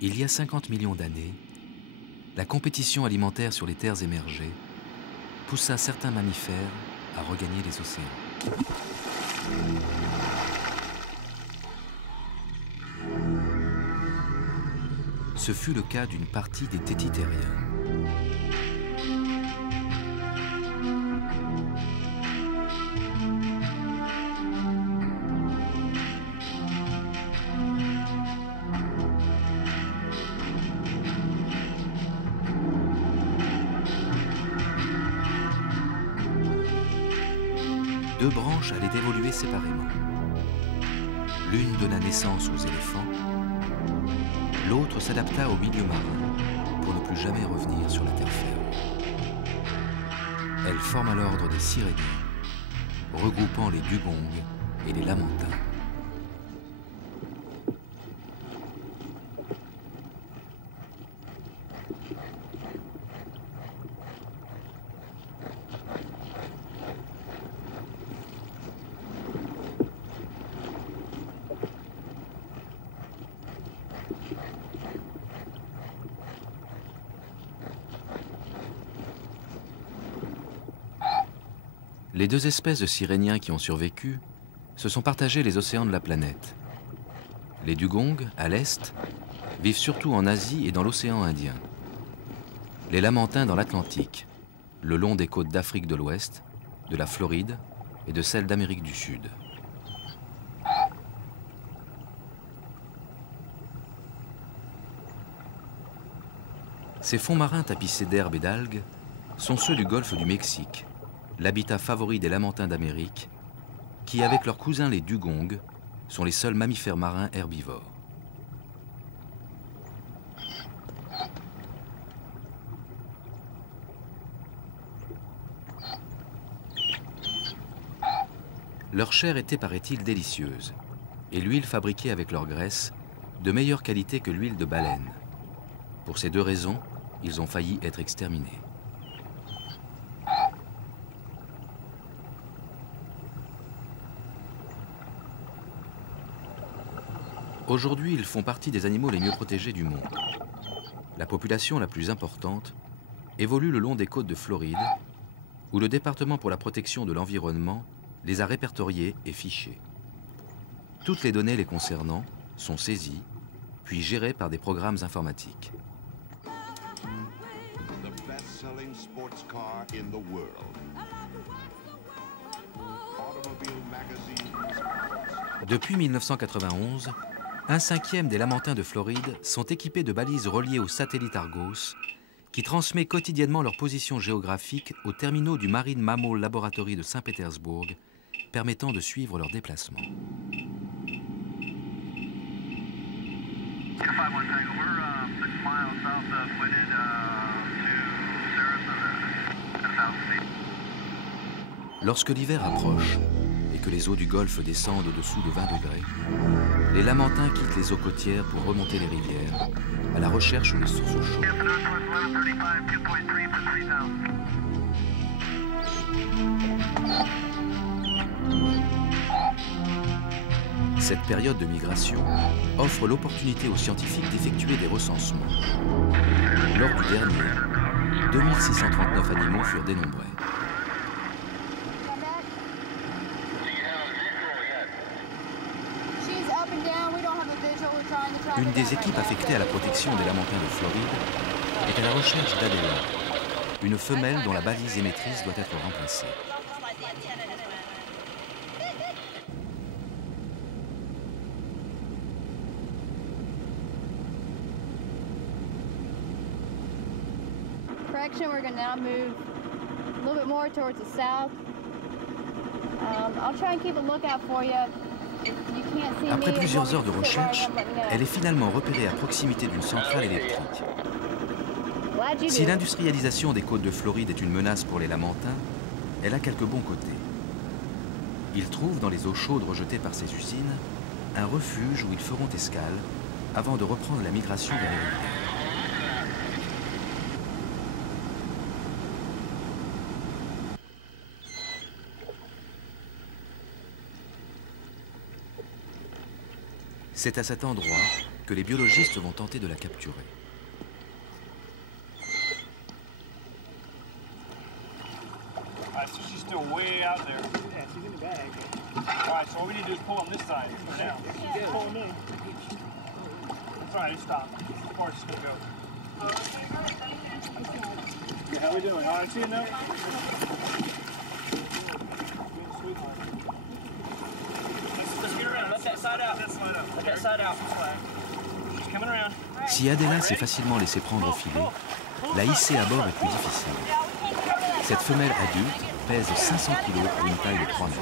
Il y a 50 millions d'années, la compétition alimentaire sur les terres émergées poussa certains mammifères à regagner les océans. Ce fut le cas d'une partie des tétithériens. Deux branches allaient évoluer séparément. L'une donna naissance aux éléphants, l'autre s'adapta au milieu marin pour ne plus jamais revenir sur la terre ferme. Elle forma l'ordre des Siréniens, regroupant les dugongs et les lamantins. Les deux espèces de Siréniens qui ont survécu se sont partagés les océans de la planète. Les dugongs, à l'est, vivent surtout en Asie et dans l'océan Indien. Les lamantins dans l'Atlantique, le long des côtes d'Afrique de l'Ouest, de la Floride et de celles d'Amérique du Sud. Ces fonds marins tapissés d'herbes et d'algues sont ceux du golfe du Mexique, l'habitat favori des lamantins d'Amérique, qui, avec leurs cousins les dugongs, sont les seuls mammifères marins herbivores. Leur chair était, paraît-il, délicieuse, et l'huile fabriquée avec leur graisse de meilleure qualité que l'huile de baleine. Pour ces deux raisons, ils ont failli être exterminés. Aujourd'hui, ils font partie des animaux les mieux protégés du monde. La population la plus importante évolue le long des côtes de Floride, où le département pour la protection de l'environnement les a répertoriés et fichés. Toutes les données les concernant sont saisies, puis gérées par des programmes informatiques. Depuis 1991, 1/5 des lamantins de Floride sont équipés de balises reliées au satellite Argos, qui transmet quotidiennement leur position géographique aux terminaux du Marine Mammal Laboratory de Saint-Pétersbourg, permettant de suivre leurs déplacements. Lorsque l'hiver approche et que les eaux du golfe descendent au-dessous de 20 degrés, les lamantins quittent les eaux côtières pour remonter les rivières à la recherche de sources chaudes. Cette période de migration offre l'opportunité aux scientifiques d'effectuer des recensements. Lors du dernier, 2639 animaux furent dénombrés. Une des équipes affectées à la protection des lamantins de Floride est à la recherche d'Adela, une femelle dont la balise émettrice doit être remplacée. We're going to now move a little bit more towards the south. I'll try and keep a lookout for you. Après plusieurs heures de recherche, elle est finalement repérée à proximité d'une centrale électrique. Si l'industrialisation des côtes de Floride est une menace pour les lamantins, elle a quelques bons côtés. Ils trouvent dans les eaux chaudes rejetées par ces usines un refuge où ils feront escale avant de reprendre la migration vers les rivières. C'est à cet endroit que les biologistes vont tenter de la capturer. So she's still way out there. Yeah, she's in the bag. All right, so what we need to do is pull on this side for now. She's pulling in. That's all right, it stopped. As far as it's going to go. Yeah, how we doing? All right, see you now? Let's get around. Let that side out. Let that side out. She's coming around. Si Adela s'est facilement laissée prendre au filet, la hisser à bord est plus difficile. Cette femelle adulte pèse 500 kg pour une taille de 3 mètres.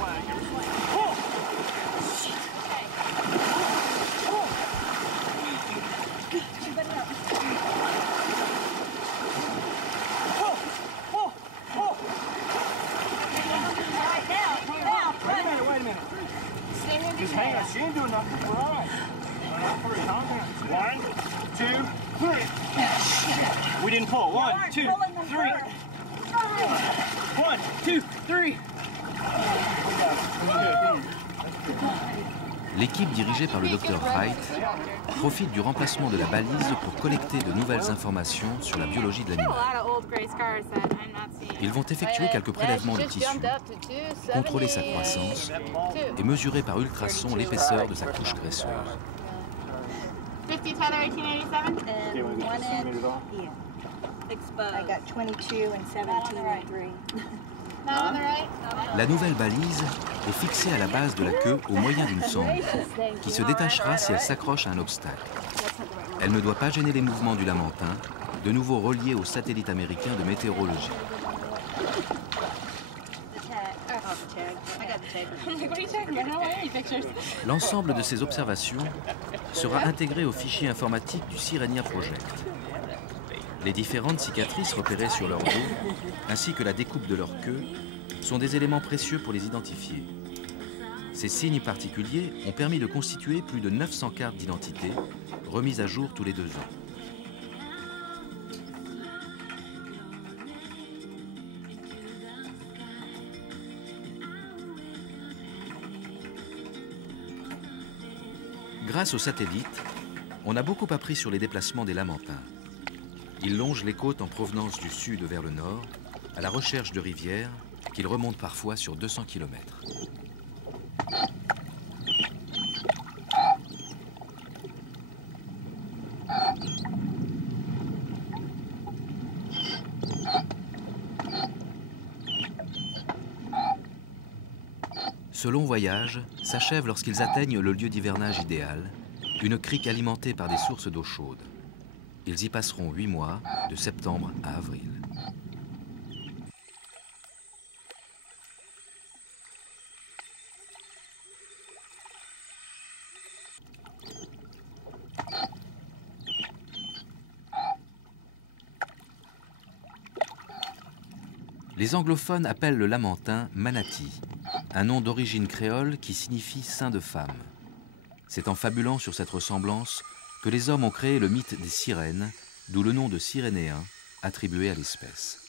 Just hang on, she ain't doing nothing. We're all right. One, two, three. We didn't pull. One, two, three. One, two, three. L'équipe dirigée par le docteur Wright profite du remplacement de la balise pour collecter de nouvelles informations sur la biologie de l'animal. Ils vont effectuer quelques prélèvements de tissu, contrôler sa croissance et mesurer par ultrasons l'épaisseur de sa couche graisseuse. 50 Tether 1887? Okay, want to get One the end, centimeters off? yeah. I got 22 and 17 and 3. Not on the right? La nouvelle balise est fixée à la base de la queue au moyen d'une sangle qui se détachera si elle s'accroche à un obstacle. Elle ne doit pas gêner les mouvements du lamentin, de nouveau relié au satellite américain de météorologie. L'ensemble de ces observations sera intégré au fichier informatique du Sirenia Project. Les différentes cicatrices repérées sur leur dos, ainsi que la découpe de leur queue, sont des éléments précieux pour les identifier. Ces signes particuliers ont permis de constituer plus de 900 cartes d'identité, remises à jour tous les 2 ans. Grâce aux satellites, on a beaucoup appris sur les déplacements des lamantins. Ils longent les côtes en provenance du sud vers le nord, à la recherche de rivières qu'ils remontent parfois sur 200 km. Ce long voyage s'achève lorsqu'ils atteignent le lieu d'hivernage idéal, une crique alimentée par des sources d'eau chaude. Ils y passeront 8 mois, de septembre à avril. Les anglophones appellent le lamentin manatee, un nom d'origine créole qui signifie sein de femme. C'est en fabulant sur cette ressemblance que les hommes ont créé le mythe des sirènes, d'où le nom de Sirénéen attribué à l'espèce.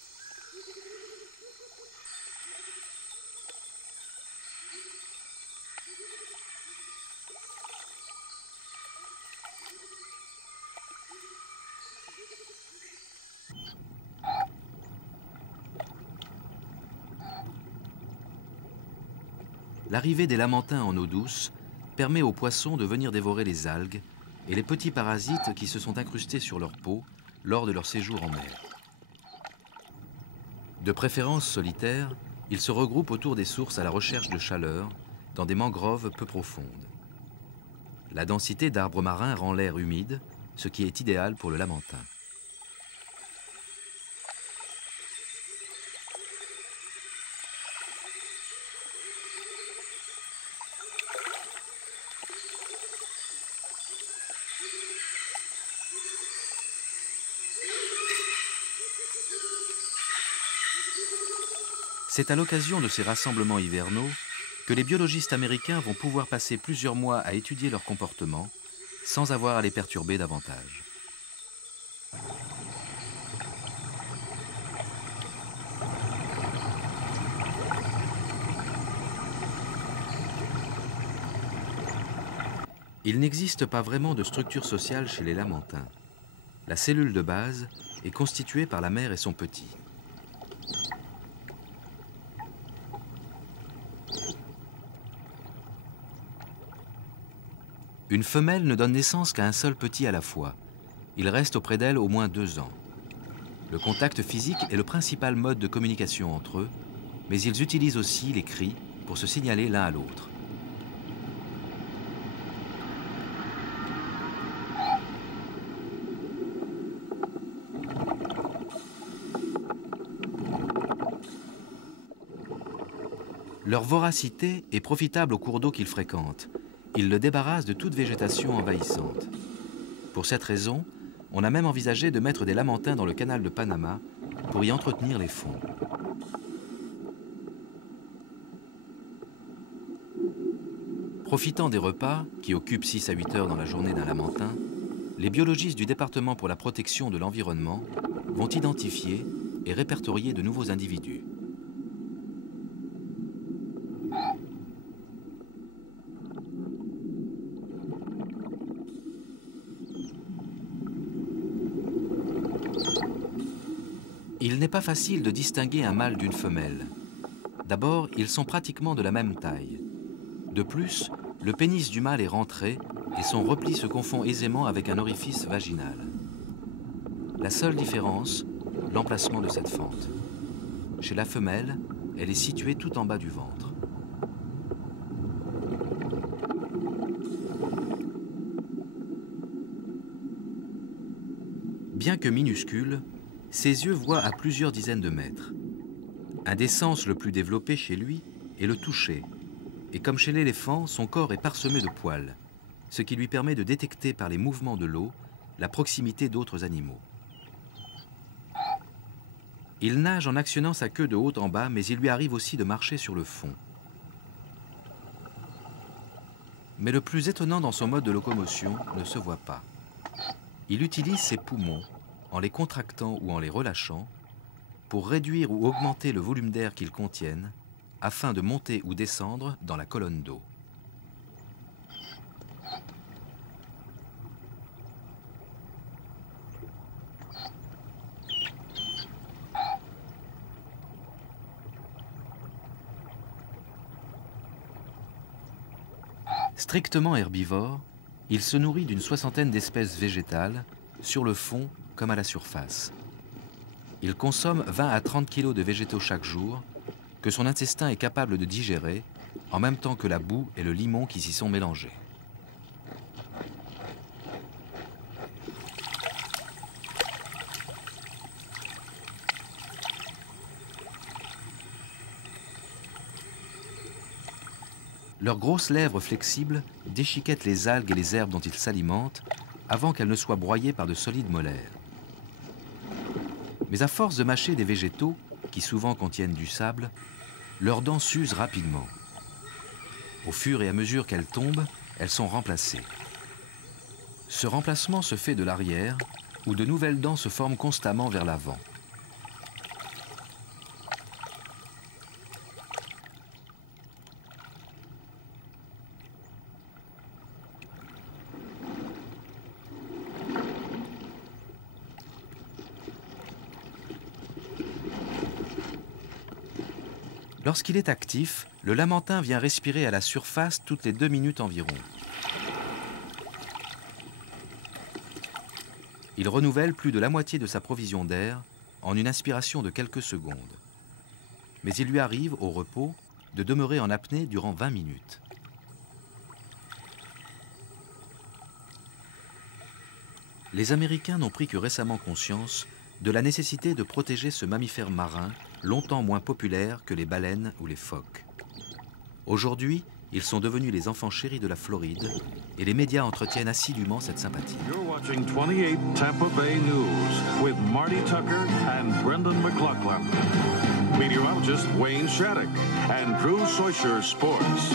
L'arrivée des lamantins en eau douce permet aux poissons de venir dévorer les algues et les petits parasites qui se sont incrustés sur leur peau lors de leur séjour en mer. De préférence solitaires, ils se regroupent autour des sources à la recherche de chaleur dans des mangroves peu profondes. La densité d'arbres marins rend l'air humide, ce qui est idéal pour le lamentin. C'est à l'occasion de ces rassemblements hivernaux que les biologistes américains vont pouvoir passer plusieurs mois à étudier leur comportement sans avoir à les perturber davantage. Il n'existe pas vraiment de structure sociale chez les lamantins. La cellule de base est constituée par la mère et son petit. Une femelle ne donne naissance qu'à un seul petit à la fois. Il reste auprès d'elle au moins 2 ans. Le contact physique est le principal mode de communication entre eux, mais ils utilisent aussi les cris pour se signaler l'un à l'autre. Leur voracité est profitable au cours d'eau qu'ils fréquentent. Ils le débarrassent de toute végétation envahissante. Pour cette raison, on a même envisagé de mettre des lamantins dans le canal de Panama pour y entretenir les fonds. Profitant des repas, qui occupent 6 à 8 heures dans la journée d'un lamantin, les biologistes du département pour la protection de l'environnement vont identifier et répertorier de nouveaux individus. Il n'est pas facile de distinguer un mâle d'une femelle. D'abord, ils sont pratiquement de la même taille. De plus, le pénis du mâle est rentré et son repli se confond aisément avec un orifice vaginal. La seule différence, l'emplacement de cette fente. Chez la femelle, elle est située tout en bas du ventre. Bien que minuscule, ses yeux voient à plusieurs dizaines de mètres. Un des sens le plus développé chez lui est le toucher. Et comme chez l'éléphant, son corps est parsemé de poils, ce qui lui permet de détecter par les mouvements de l'eau la proximité d'autres animaux. Il nage en actionnant sa queue de haut en bas, mais il lui arrive aussi de marcher sur le fond. Mais le plus étonnant dans son mode de locomotion ne se voit pas. Il utilise ses poumons, en les contractant ou en les relâchant, pour réduire ou augmenter le volume d'air qu'ils contiennent, afin de monter ou descendre dans la colonne d'eau. Strictement herbivore, il se nourrit d'une 60aine d'espèces végétales, sur le fond comme à la surface. Il consomme 20 à 30 kg de végétaux chaque jour, que son intestin est capable de digérer, en même temps que la boue et le limon qui s'y sont mélangés. Leurs grosses lèvres flexibles déchiquettent les algues et les herbes dont ils s'alimentent avant qu'elles ne soient broyées par de solides molaires. Mais à force de mâcher des végétaux, qui souvent contiennent du sable, leurs dents s'usent rapidement. Au fur et à mesure qu'elles tombent, elles sont remplacées. Ce remplacement se fait de l'arrière, où de nouvelles dents se forment constamment vers l'avant. Lorsqu'il est actif, le lamantin vient respirer à la surface toutes les 2 minutes environ. Il renouvelle plus de la moitié de sa provision d'air en une inspiration de quelques secondes. Mais il lui arrive, au repos, de demeurer en apnée durant 20 minutes. Les Américains n'ont pris que récemment conscience de la nécessité de protéger ce mammifère marin longtemps moins populaires que les baleines ou les phoques. Aujourd'hui, ils sont devenus les enfants chéris de la Floride et les médias entretiennent assidûment cette sympathie. You're watching 28 Tampa Bay News with Marty Tucker and Brendan McLaughlin. Meteorologist Wayne Shattuck and Drew Soicher Sports.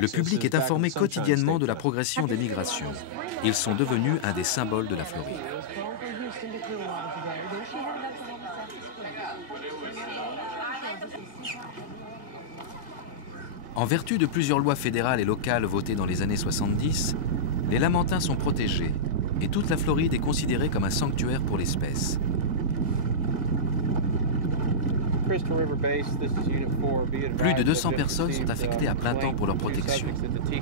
Le public est informé quotidiennement de la progression des migrations. Ils sont devenus un des symboles de la Floride. En vertu de plusieurs lois fédérales et locales votées dans les années 70, les lamantins sont protégés et toute la Floride est considérée comme un sanctuaire pour l'espèce. Plus de 200 personnes sont affectées à plein temps pour leur protection,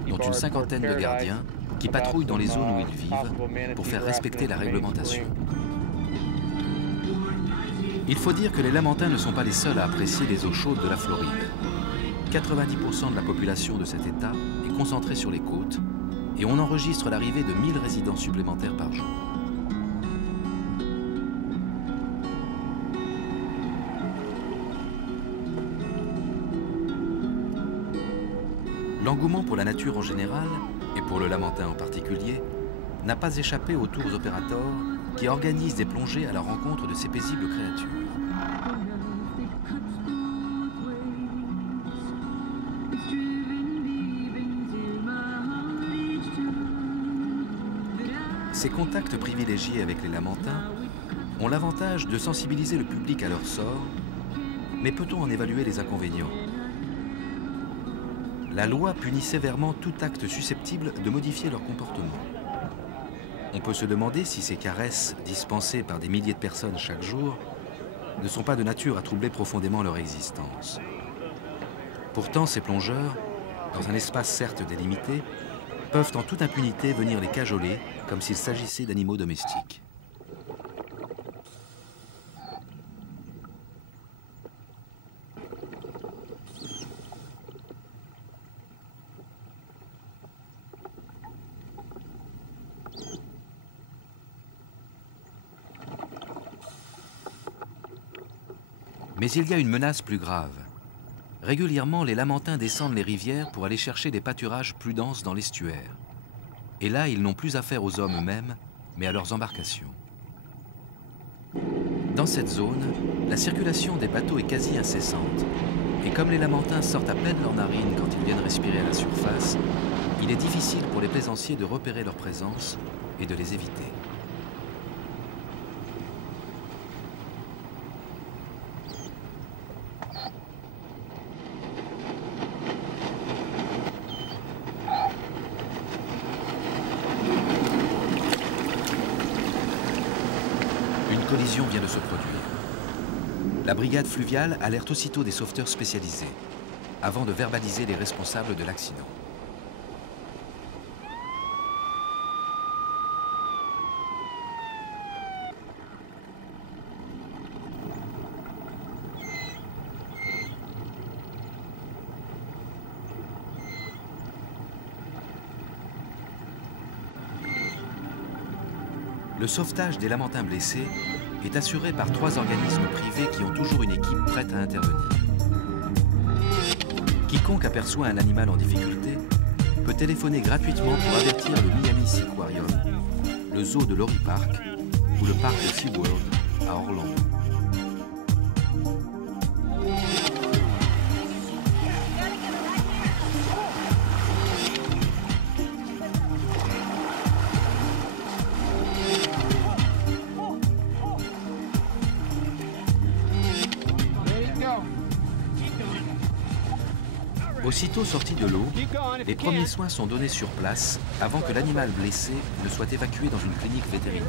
dont une cinquantaine de gardiens qui patrouillent dans les zones où ils vivent pour faire respecter la réglementation. Il faut dire que les lamantins ne sont pas les seuls à apprécier les eaux chaudes de la Floride. 90% de la population de cet État est concentrée sur les côtes et on enregistre l'arrivée de 1000 résidents supplémentaires par jour. L'engouement pour la nature en général, et pour le Lamentin en particulier, n'a pas échappé aux tours opérateurs qui organisent des plongées à la rencontre de ces paisibles créatures. Ces contacts privilégiés avec les Lamantins ont l'avantage de sensibiliser le public à leur sort, mais peut-on en évaluer les inconvénients ? La loi punit sévèrement tout acte susceptible de modifier leur comportement. On peut se demander si ces caresses, dispensées par des milliers de personnes chaque jour, ne sont pas de nature à troubler profondément leur existence. Pourtant, ces plongeurs, dans un espace certes délimité, peuvent en toute impunité venir les cajoler comme s'il s'agissait d'animaux domestiques. Mais il y a une menace plus grave. Régulièrement, les Lamantins descendent les rivières pour aller chercher des pâturages plus denses dans l'estuaire. Et là, ils n'ont plus affaire aux hommes eux-mêmes, mais à leurs embarcations. Dans cette zone, la circulation des bateaux est quasi incessante. Et comme les Lamantins sortent à peine leurs narines quand ils viennent respirer à la surface, il est difficile pour les plaisanciers de repérer leur présence et de les éviter. Une collision vient de se produire. La brigade fluviale alerte aussitôt des sauveteurs spécialisés, avant de verbaliser les responsables de l'accident. Le sauvetage des Lamantins blessés est assuré par 3 organismes privés qui ont toujours une équipe prête à intervenir. Quiconque aperçoit un animal en difficulté peut téléphoner gratuitement pour avertir le Miami Seaquarium, le zoo de Lowry Park ou le parc de SeaWorld à Orlando. Aussitôt sorti de l'eau, les premiers soins sont donnés sur place avant que l'animal blessé ne soit évacué dans une clinique vétérinaire.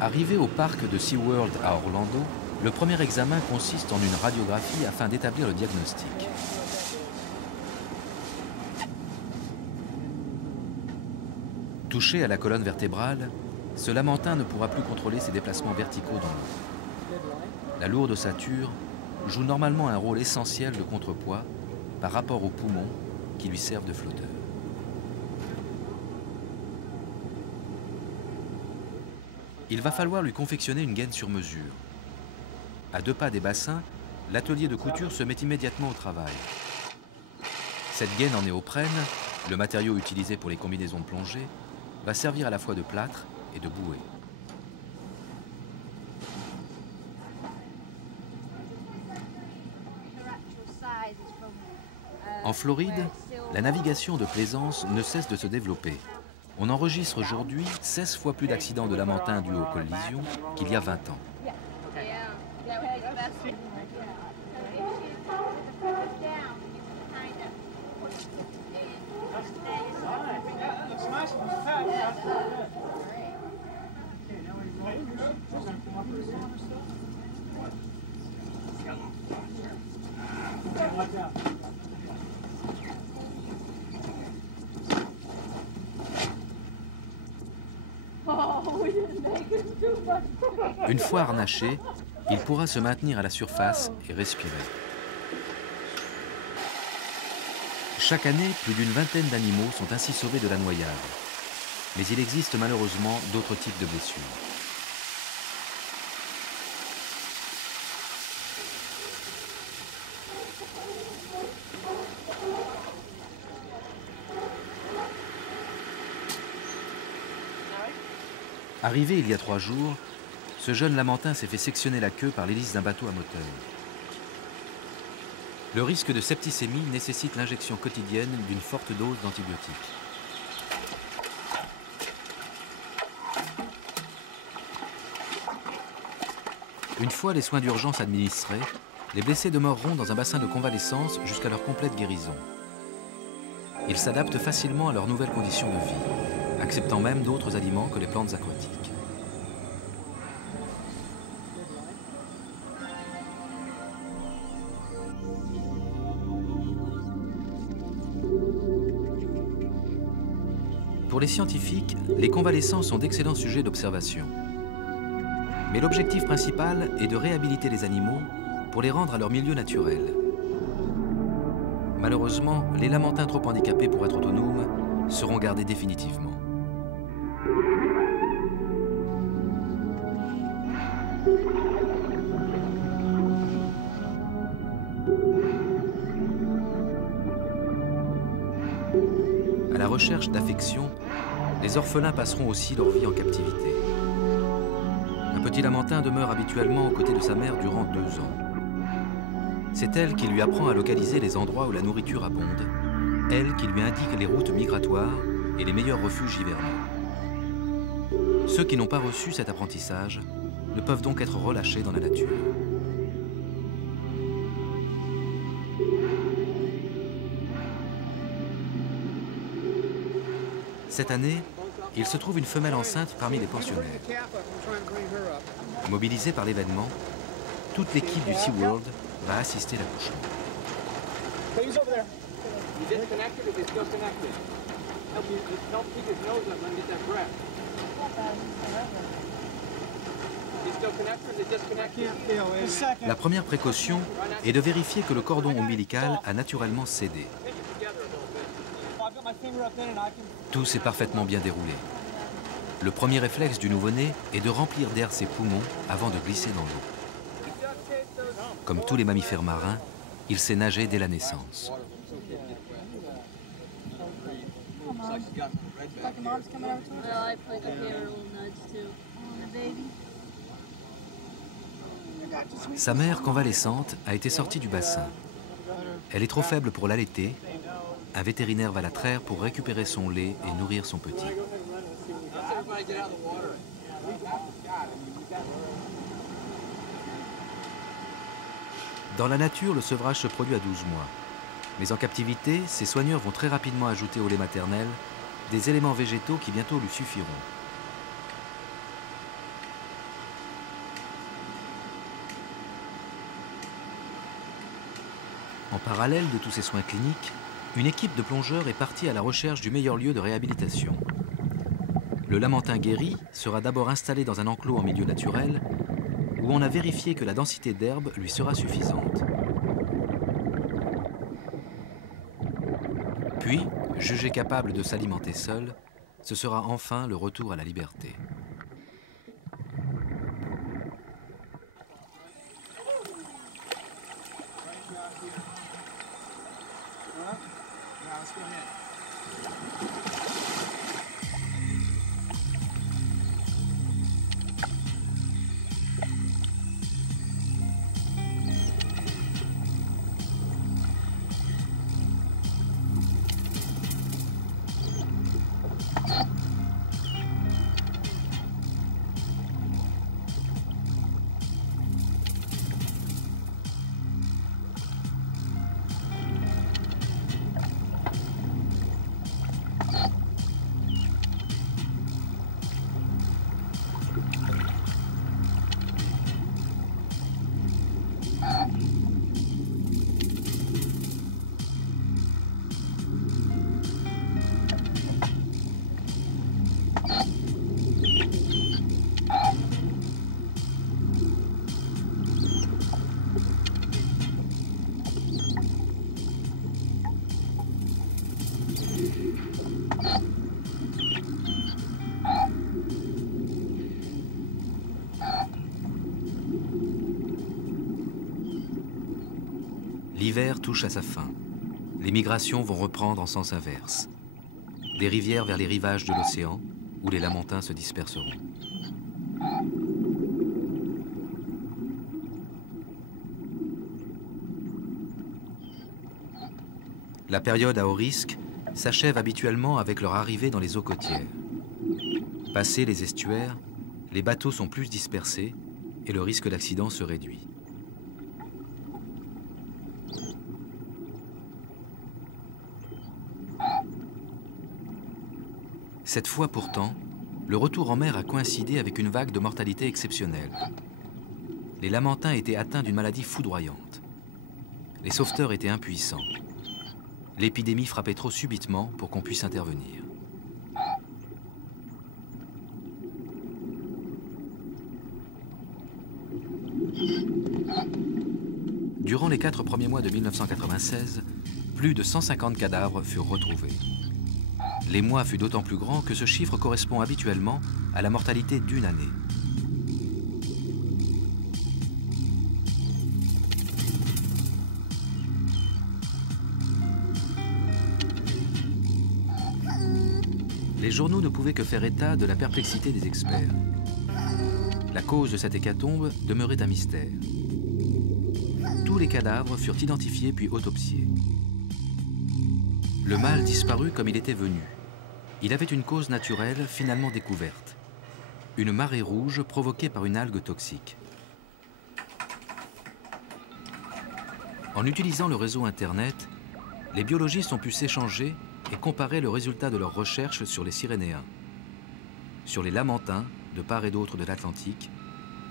Arrivé au parc de SeaWorld à Orlando, le premier examen consiste en une radiographie afin d'établir le diagnostic. Touché à la colonne vertébrale, ce Lamentin ne pourra plus contrôler ses déplacements verticaux dans l'eau. La lourde ossature joue normalement un rôle essentiel de contrepoids par rapport aux poumons qui lui servent de flotteur. Il va falloir lui confectionner une gaine sur mesure. À 2 pas des bassins, l'atelier de couture se met immédiatement au travail. Cette gaine en néoprène, le matériau utilisé pour les combinaisons de plongée, va servir à la fois de plâtre et de bouée. En Floride, la navigation de plaisance ne cesse de se développer. On enregistre aujourd'hui 16 fois plus d'accidents de lamentins dus aux collisions qu'il y a 20 ans. Une fois harnaché, il pourra se maintenir à la surface et respirer. Chaque année, plus d'une vingtaine d'animaux sont ainsi sauvés de la noyade. Mais il existe malheureusement d'autres types de blessures. Arrivé il y a 3 jours, ce jeune lamentin s'est fait sectionner la queue par l'hélice d'un bateau à moteur. Le risque de septicémie nécessite l'injection quotidienne d'une forte dose d'antibiotiques. Une fois les soins d'urgence administrés, les blessés demeureront dans un bassin de convalescence jusqu'à leur complète guérison. Ils s'adaptent facilement à leurs nouvelles conditions de vie, acceptant même d'autres aliments que les plantes aquatiques. Pour les scientifiques, les convalescents sont d'excellents sujets d'observation. Mais l'objectif principal est de réhabiliter les animaux pour les rendre à leur milieu naturel. Malheureusement, les lamentins trop handicapés pour être autonomes seront gardés définitivement. À la recherche d'affection, les orphelins passeront aussi leur vie en captivité. Un petit lamentin demeure habituellement aux côtés de sa mère durant 2 ans. C'est elle qui lui apprend à localiser les endroits où la nourriture abonde, elle qui lui indique les routes migratoires et les meilleurs refuges hivernaux. Ceux qui n'ont pas reçu cet apprentissage ne peuvent donc être relâchés dans la nature. Cette année, il se trouve une femelle enceinte parmi les pensionnaires. Mobilisée par l'événement, toute l'équipe du SeaWorld va assister à l'accouchement. La première précaution est de vérifier que le cordon ombilical a naturellement cédé. Tout s'est parfaitement bien déroulé. Le premier réflexe du nouveau-né est de remplir d'air ses poumons avant de glisser dans l'eau. Comme tous les mammifères marins, il sait nager dès la naissance. Sa mère convalescente a été sortie du bassin. Elle est trop faible pour l'allaiter. Un vétérinaire va la traire pour récupérer son lait et nourrir son petit. Dans la nature, le sevrage se produit à 12 mois. Mais en captivité, ses soigneurs vont très rapidement ajouter au lait maternel des éléments végétaux qui bientôt lui suffiront. En parallèle de tous ces soins cliniques, une équipe de plongeurs est partie à la recherche du meilleur lieu de réhabilitation. Le lamentin guéri sera d'abord installé dans un enclos en milieu naturel où on a vérifié que la densité d'herbe lui sera suffisante. Puis, jugé capable de s'alimenter seul, ce sera enfin le retour à la liberté. L'hiver touche à sa fin. Les migrations vont reprendre en sens inverse. Des rivières vers les rivages de l'océan, où les lamantins se disperseront. La période à haut risque s'achève habituellement avec leur arrivée dans les eaux côtières. Passés les estuaires, les bateaux sont plus dispersés et le risque d'accident se réduit. Cette fois pourtant, le retour en mer a coïncidé avec une vague de mortalité exceptionnelle. Les lamantins étaient atteints d'une maladie foudroyante. Les sauveteurs étaient impuissants. L'épidémie frappait trop subitement pour qu'on puisse intervenir. Durant les 4 premiers mois de 1996, plus de 150 cadavres furent retrouvés. L'émoi fut d'autant plus grand que ce chiffre correspond habituellement à la mortalité d'une année. Les journaux ne pouvaient que faire état de la perplexité des experts. La cause de cette hécatombe demeurait un mystère. Tous les cadavres furent identifiés puis autopsiés. Le mâle disparut comme il était venu. Il avait une cause naturelle finalement découverte. Une marée rouge provoquée par une algue toxique. En utilisant le réseau Internet, les biologistes ont pu s'échanger et comparer le résultat de leurs recherches sur les Sirénéens, sur les lamantins de part et d'autre de l'Atlantique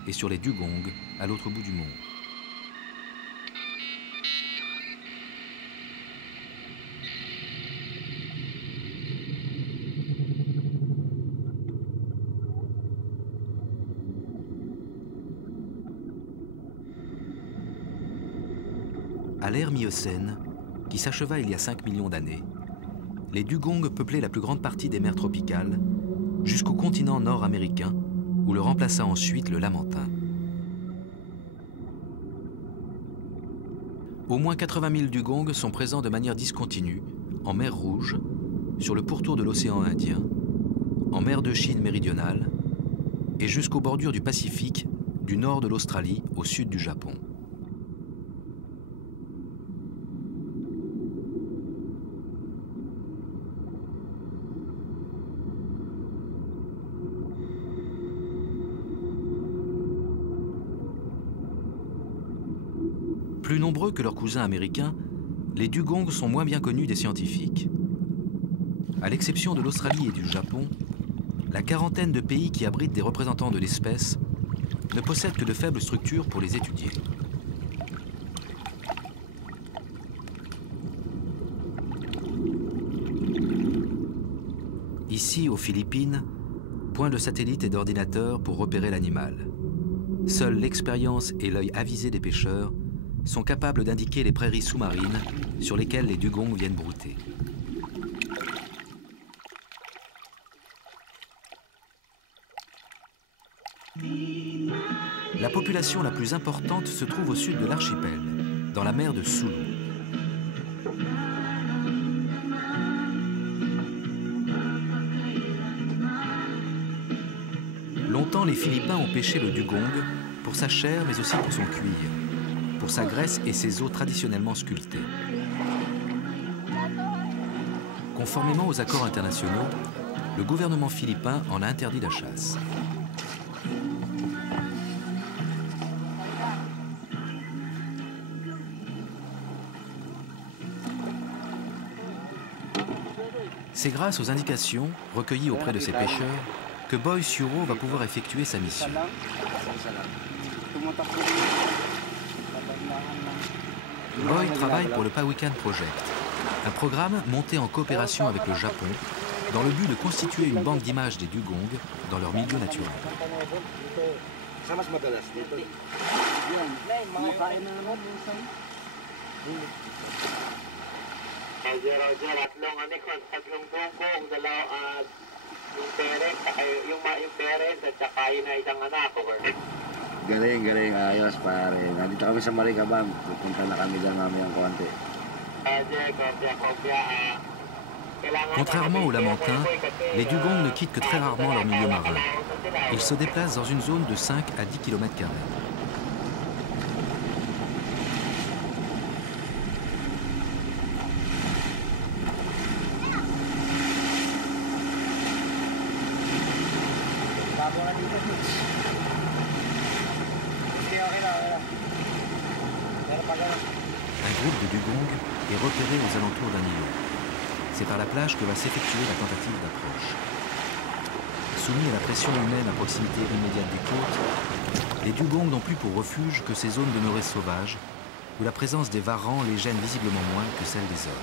et sur les dugongs à l'autre bout du monde. À l'ère Miocène, qui s'acheva il y a 5 millions d'années, les dugongs peuplaient la plus grande partie des mers tropicales, jusqu'au continent nord-américain, où le remplaça ensuite le lamantin. Au moins 80 000 dugongs sont présents de manière discontinue en mer Rouge, sur le pourtour de l'océan Indien, en mer de Chine méridionale et jusqu'aux bordures du Pacifique, du nord de l'Australie au sud du Japon. Plus nombreux que leurs cousins américains, les dugongs sont moins bien connus des scientifiques. À l'exception de l'Australie et du Japon, la quarantaine de pays qui abritent des représentants de l'espèce ne possèdent que de faibles structures pour les étudier. Ici, aux Philippines, point de satellite et d'ordinateur pour repérer l'animal. Seule l'expérience et l'œil avisé des pêcheurs sont capables d'indiquer les prairies sous-marines sur lesquelles les dugongs viennent brouter. La population la plus importante se trouve au sud de l'archipel, dans la mer de Sulu. Longtemps, les Philippins ont pêché le dugong pour sa chair, mais aussi pour son cuir, pour sa graisse et ses os traditionnellement sculptés. Conformément aux accords internationaux, le gouvernement philippin en a interdit la chasse. C'est grâce aux indications recueillies auprès de ces pêcheurs que Boy Suro va pouvoir effectuer sa mission. Boy travaille pour le Pawikan Project, un programme monté en coopération avec le Japon dans le but de constituer une banque d'images des dugongs dans leur milieu naturel. Galing, ayos pare. Nandito kami sa Marikabang. Pupunta na kami dyan mamayang konti. Contrairement aux Lamentins, les dugongs ne quittent que très rarement leur milieu marin. Ils se déplacent dans une zone de 5 à 10 km². Un groupe de dugongs est repéré aux alentours d'un îlot. C'est par la plage que va s'effectuer la tentative d'approche. Soumis à la pression humaine à proximité immédiate des côtes, les dugongs n'ont plus pour refuge que ces zones demeurées sauvages, où la présence des varans les gêne visiblement moins que celle des hommes.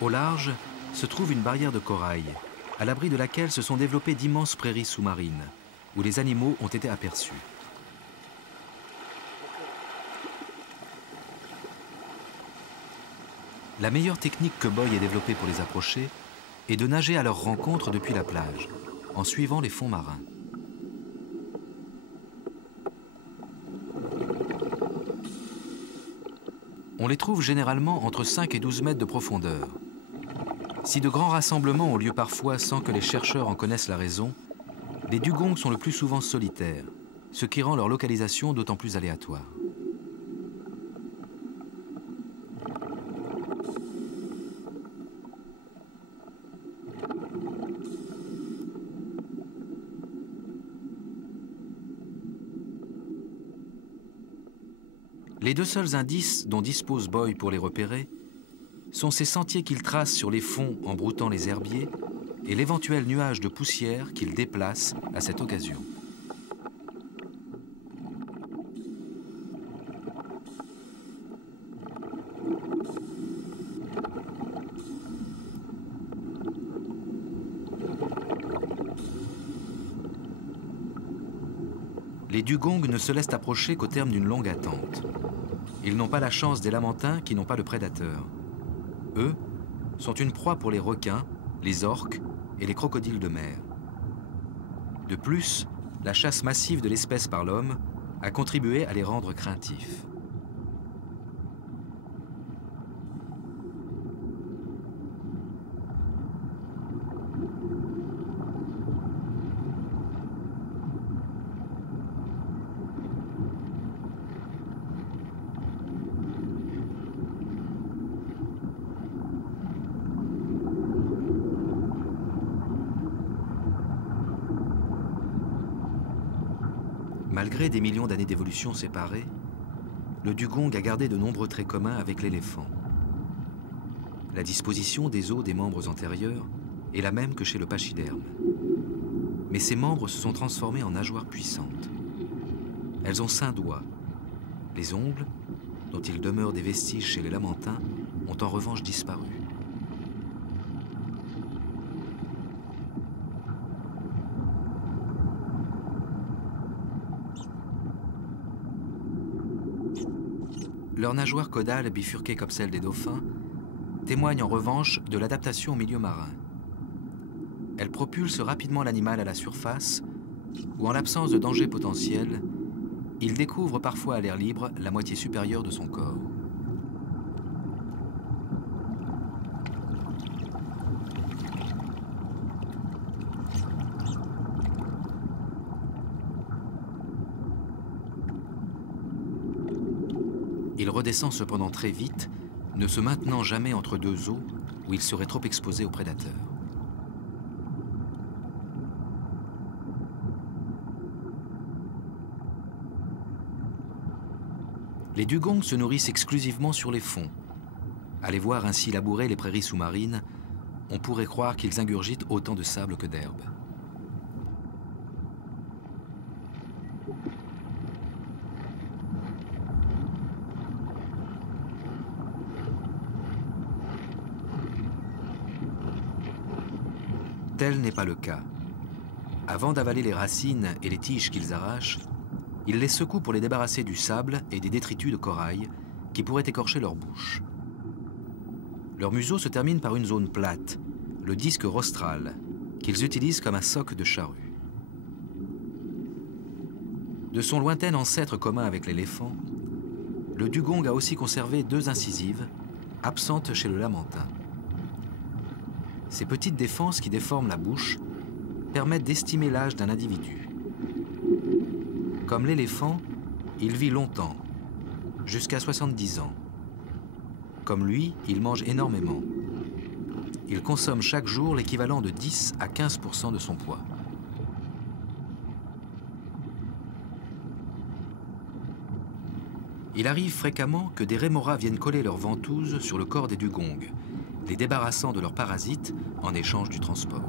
Au large se trouve une barrière de corail, à l'abri de laquelle se sont développées d'immenses prairies sous-marines, où les animaux ont été aperçus. La meilleure technique que Boy ait développée pour les approcher est de nager à leur rencontre depuis la plage, en suivant les fonds marins. On les trouve généralement entre 5 et 12 mètres de profondeur. Si de grands rassemblements ont lieu parfois sans que les chercheurs en connaissent la raison, les dugongs sont le plus souvent solitaires, ce qui rend leur localisation d'autant plus aléatoire. Les deux seuls indices dont dispose Boy pour les repérer sont ces sentiers qu'il trace sur les fonds en broutant les herbiers et l'éventuel nuage de poussière qu'il déplace à cette occasion. Les dugongs ne se laissent approcher qu'au terme d'une longue attente. Ils n'ont pas la chance des Lamentins qui n'ont pas de prédateurs. Eux sont une proie pour les requins, les orques et les crocodiles de mer. De plus, la chasse massive de l'espèce par l'homme a contribué à les rendre craintifs. Malgré des millions d'années d'évolution séparées, le dugong a gardé de nombreux traits communs avec l'éléphant. La disposition des os des membres antérieurs est la même que chez le pachyderme. Mais ces membres se sont transformés en nageoires puissantes. Elles ont 5 doigts. Les ongles, dont il demeure des vestiges chez les Lamentins, ont en revanche disparu. Leur nageoire caudale bifurquée comme celle des dauphins témoigne en revanche de l'adaptation au milieu marin. Elle propulse rapidement l'animal à la surface où, en l'absence de danger potentiel, il découvre parfois à l'air libre la moitié supérieure de son corps. Il redescend cependant très vite, ne se maintenant jamais entre deux eaux où il serait trop exposé aux prédateurs. Les dugongs se nourrissent exclusivement sur les fonds. À les voir ainsi labourer les prairies sous-marines, on pourrait croire qu'ils ingurgitent autant de sable que d'herbe. Tel n'est pas le cas. Avant d'avaler les racines et les tiges qu'ils arrachent, ils les secouent pour les débarrasser du sable et des détritus de corail qui pourraient écorcher leur bouche. Leur museau se termine par une zone plate, le disque rostral, qu'ils utilisent comme un soc de charrue. De son lointain ancêtre commun avec l'éléphant, le dugong a aussi conservé 2 incisives, absentes chez le lamantin. Ces petites défenses qui déforment la bouche permettent d'estimer l'âge d'un individu. Comme l'éléphant, il vit longtemps, jusqu'à 70 ans. Comme lui, il mange énormément. Il consomme chaque jour l'équivalent de 10 à 15% de son poids. Il arrive fréquemment que des rémoras viennent coller leurs ventouses sur le corps des dugongs, les débarrassant de leurs parasites en échange du transport.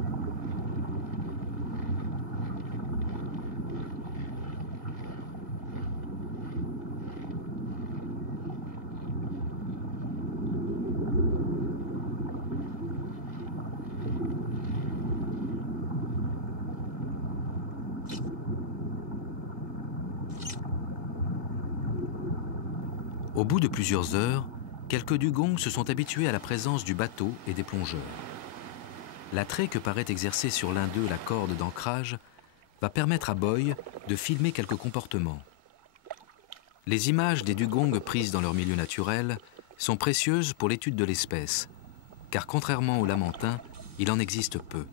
Au bout de plusieurs heures, quelques dugongs se sont habitués à la présence du bateau et des plongeurs. L'attrait que paraît exercer sur l'un d'eux la corde d'ancrage va permettre à Boy de filmer quelques comportements. Les images des dugongs prises dans leur milieu naturel sont précieuses pour l'étude de l'espèce, car contrairement au lamantin, il en existe peu.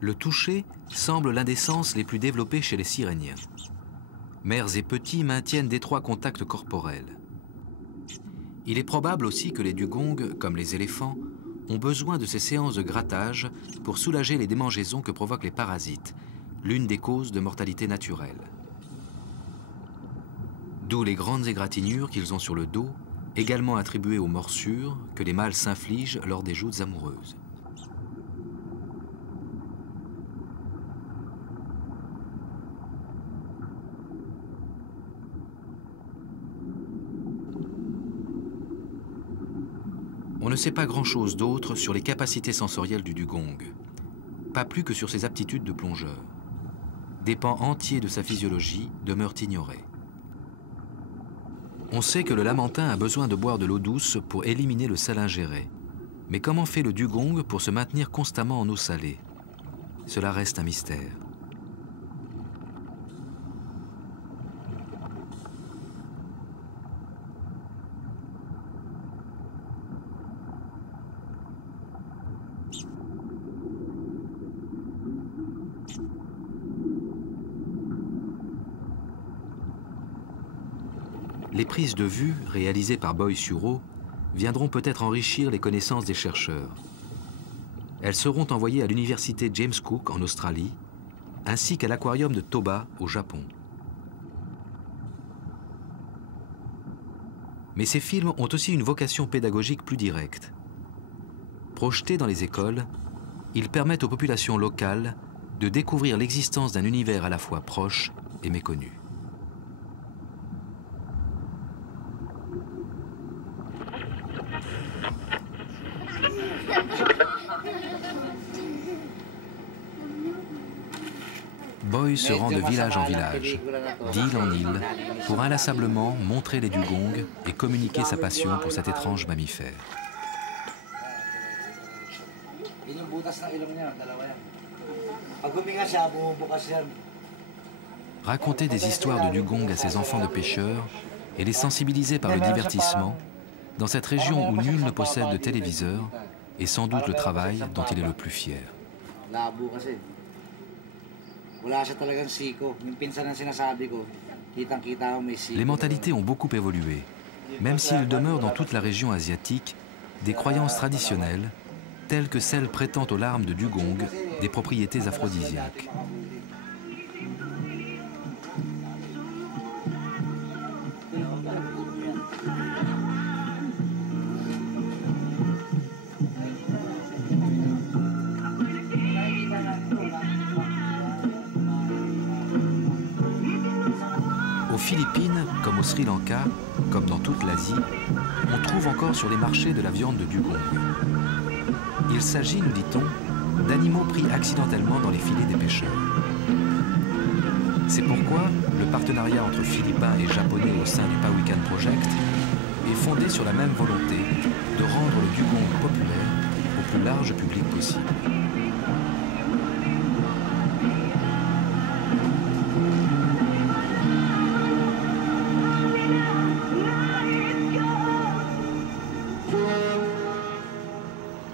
Le toucher semble l'un des sens les plus développés chez les siréniens. Mères et petits maintiennent d'étroits contacts corporels. Il est probable aussi que les dugongs, comme les éléphants, ont besoin de ces séances de grattage pour soulager les démangeaisons que provoquent les parasites, l'une des causes de mortalité naturelle. D'où les grandes égratignures qu'ils ont sur le dos, également attribuées aux morsures que les mâles s'infligent lors des joutes amoureuses. On ne sait pas grand-chose d'autre sur les capacités sensorielles du dugong, pas plus que sur ses aptitudes de plongeur. Des pans entiers de sa physiologie demeurent ignorés. On sait que le lamantin a besoin de boire de l'eau douce pour éliminer le sel ingéré. Mais comment fait le dugong pour se maintenir constamment en eau salée? Cela reste un mystère. Les prises de vue réalisées par Boy sur eau viendront peut-être enrichir les connaissances des chercheurs. Elles seront envoyées à l'université James Cook en Australie, ainsi qu'à l'aquarium de Toba au Japon. Mais ces films ont aussi une vocation pédagogique plus directe. Projetés dans les écoles, ils permettent aux populations locales de découvrir l'existence d'un univers à la fois proche et méconnu. Boy se rend de village en village, d'île en île, pour inlassablement montrer les dugongs et communiquer sa passion pour cet étrange mammifère. Raconter des histoires de dugongs à ses enfants de pêcheurs et les sensibiliser par le divertissement, dans cette région où nul ne possède de téléviseur, est sans doute le travail dont il est le plus fier. Les mentalités ont beaucoup évolué, même s'il demeure dans toute la région asiatique des croyances traditionnelles, telles que celles prêtant aux larmes de dugong des propriétés aphrodisiaques. Aux Philippines, comme au Sri Lanka, comme dans toute l'Asie, on trouve encore sur les marchés de la viande de dugong. Il s'agit, nous dit-on, d'animaux pris accidentellement dans les filets des pêcheurs. C'est pourquoi le partenariat entre Philippins et Japonais au sein du Powhatan Project est fondé sur la même volonté de rendre le dugong populaire au plus large public possible.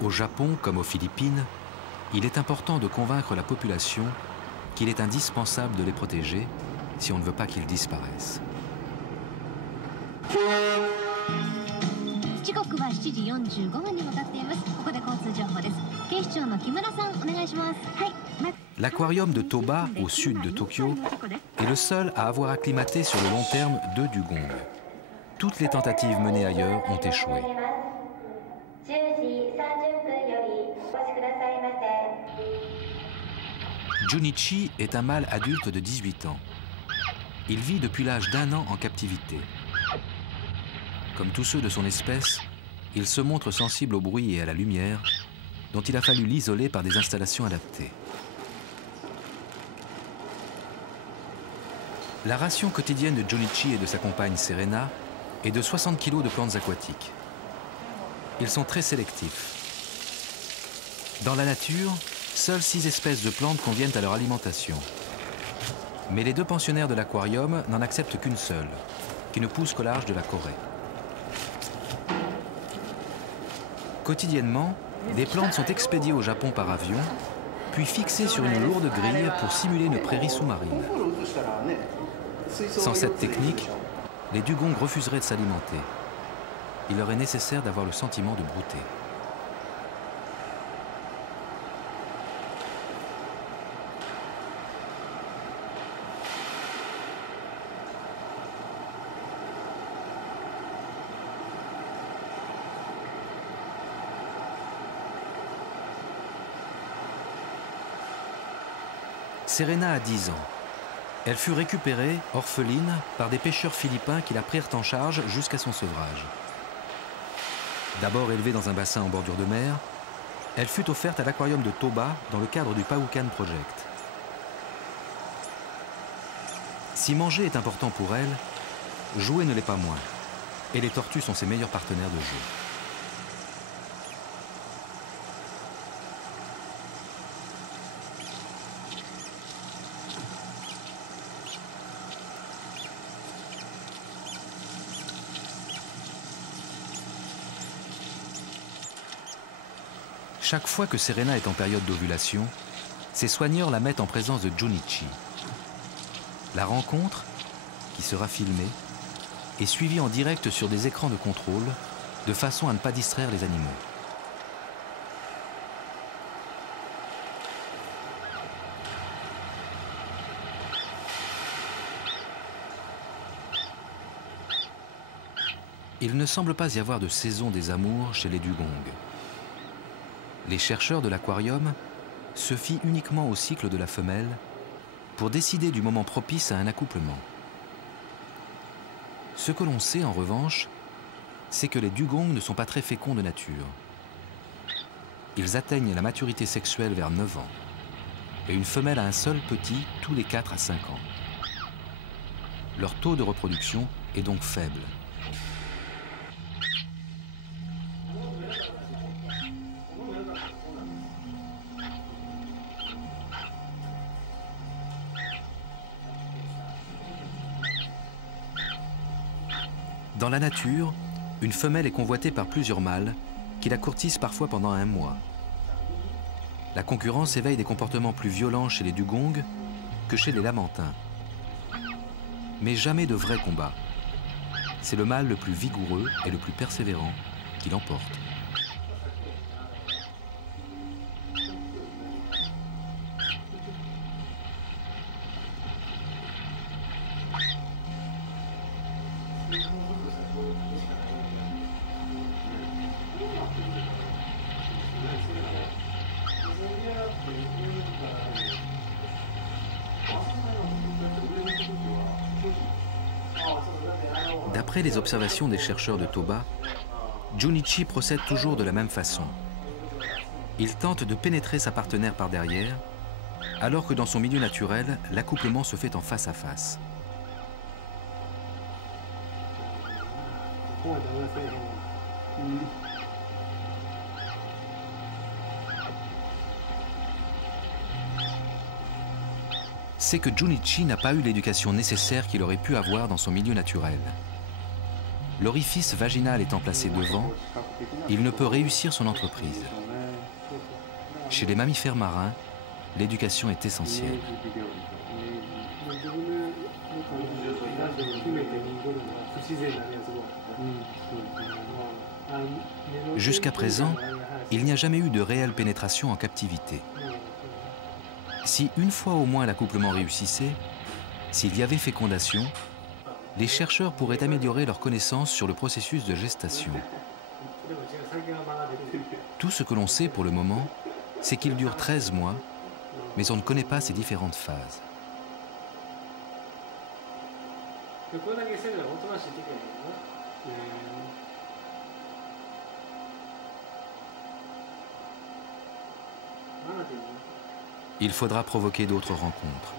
Au Japon comme aux Philippines, il est important de convaincre la population qu'il est indispensable de les protéger si on ne veut pas qu'ils disparaissent. L'aquarium de Toba, au sud de Tokyo, est le seul à avoir acclimaté sur le long terme 2 dugongs. Toutes les tentatives menées ailleurs ont échoué. Junichi est un mâle adulte de 18 ans. Il vit depuis l'âge d'1 an en captivité. Comme tous ceux de son espèce, il se montre sensible au bruit et à la lumière, dont il a fallu l'isoler par des installations adaptées. La ration quotidienne de Junichi et de sa compagne Serena est de 60 kg de plantes aquatiques. Ils sont très sélectifs. Dans la nature, seules 6 espèces de plantes conviennent à leur alimentation. Mais les 2 pensionnaires de l'aquarium n'en acceptent qu'une seule, qui ne pousse qu'au large de la Corée. Quotidiennement, des plantes sont expédiées au Japon par avion, puis fixées sur une lourde grille pour simuler une prairie sous-marine. Sans cette technique, les dugongs refuseraient de s'alimenter. Il leur est nécessaire d'avoir le sentiment de brouter. Serena a 10 ans. Elle fut récupérée, orpheline, par des pêcheurs philippins qui la prirent en charge jusqu'à son sevrage. D'abord élevée dans un bassin en bordure de mer, elle fut offerte à l'aquarium de Toba dans le cadre du Powhatan Project. Si manger est important pour elle, jouer ne l'est pas moins. Et les tortues sont ses meilleurs partenaires de jeu. Chaque fois que Serena est en période d'ovulation, ses soigneurs la mettent en présence de Junichi. La rencontre, qui sera filmée, est suivie en direct sur des écrans de contrôle, de façon à ne pas distraire les animaux. Il ne semble pas y avoir de saison des amours chez les dugongs. Les chercheurs de l'aquarium se fient uniquement au cycle de la femelle pour décider du moment propice à un accouplement. Ce que l'on sait en revanche, c'est que les dugongs ne sont pas très féconds de nature. Ils atteignent la maturité sexuelle vers 9 ans et une femelle a un seul petit tous les 4 à 5 ans. Leur taux de reproduction est donc faible. Dans la nature, une femelle est convoitée par plusieurs mâles qui la courtisent parfois pendant 1 mois. La concurrence éveille des comportements plus violents chez les dugongs que chez les lamantins. Mais jamais de vrai combat. C'est le mâle le plus vigoureux et le plus persévérant qui l'emporte. D'après les observations des chercheurs de Toba, Junichi procède toujours de la même façon. Il tente de pénétrer sa partenaire par derrière, alors que dans son milieu naturel, l'accouplement se fait en face à face. C'est que Junichi n'a pas eu l'éducation nécessaire qu'il aurait pu avoir dans son milieu naturel. L'orifice vaginal étant placé devant, il ne peut réussir son entreprise. Chez les mammifères marins, l'éducation est essentielle. Jusqu'à présent, il n'y a jamais eu de réelle pénétration en captivité. Si une fois au moins l'accouplement réussissait, s'il y avait fécondation, les chercheurs pourraient améliorer leurs connaissances sur le processus de gestation. Tout ce que l'on sait pour le moment, c'est qu'il dure 13 mois, mais on ne connaît pas ses différentes phases. Il faudra provoquer d'autres rencontres.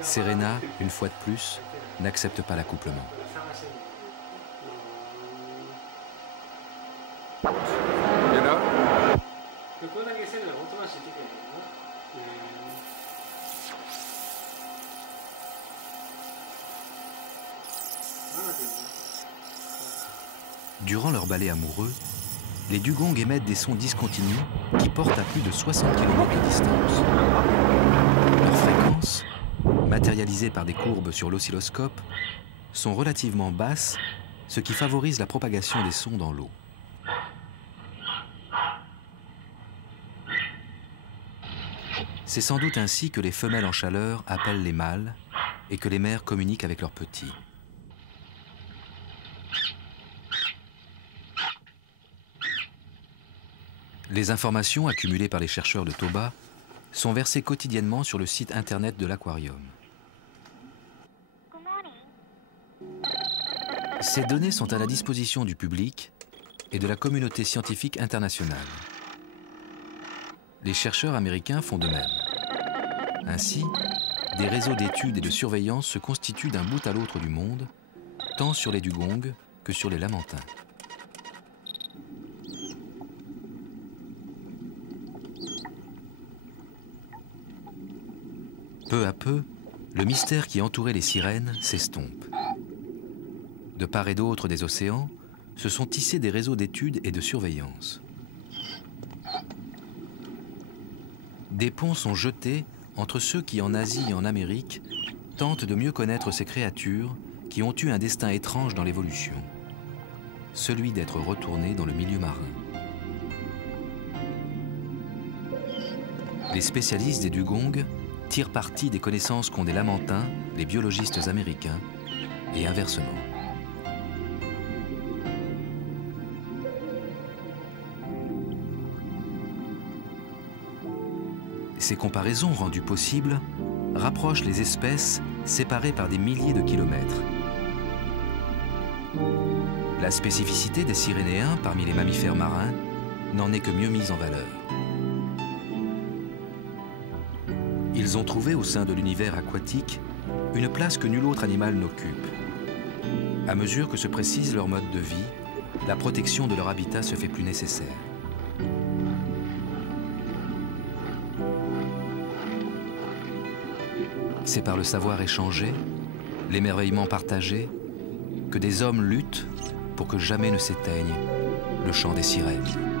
Serena, une fois de plus, n'accepte pas l'accouplement. Durant leur balai amoureux, les dugongs émettent des sons discontinus qui portent à plus de 60 km de distance. Leurs fréquences, matérialisées par des courbes sur l'oscilloscope, sont relativement basses, ce qui favorise la propagation des sons dans l'eau. C'est sans doute ainsi que les femelles en chaleur appellent les mâles et que les mères communiquent avec leurs petits. Les informations accumulées par les chercheurs de Toba sont versées quotidiennement sur le site internet de l'aquarium. Ces données sont à la disposition du public et de la communauté scientifique internationale. Les chercheurs américains font de même. Ainsi, des réseaux d'études et de surveillance se constituent d'un bout à l'autre du monde, tant sur les dugongs que sur les lamantins. Peu à peu, le mystère qui entourait les sirènes s'estompe. De part et d'autre des océans, se sont tissés des réseaux d'études et de surveillance. Des ponts sont jetés entre ceux qui, en Asie et en Amérique, tentent de mieux connaître ces créatures qui ont eu un destin étrange dans l'évolution, celui d'être retournés dans le milieu marin. Les spécialistes des dugongs tirent parti des connaissances qu'ont des lamantins, les biologistes américains, et inversement. Ces comparaisons rendues possibles rapprochent les espèces séparées par des milliers de kilomètres. La spécificité des sirénéens parmi les mammifères marins n'en est que mieux mise en valeur. Ils ont trouvé au sein de l'univers aquatique une place que nul autre animal n'occupe. À mesure que se précise leur mode de vie, la protection de leur habitat se fait plus nécessaire. C'est par le savoir échangé, l'émerveillement partagé, que des hommes luttent pour que jamais ne s'éteigne le chant des sirènes.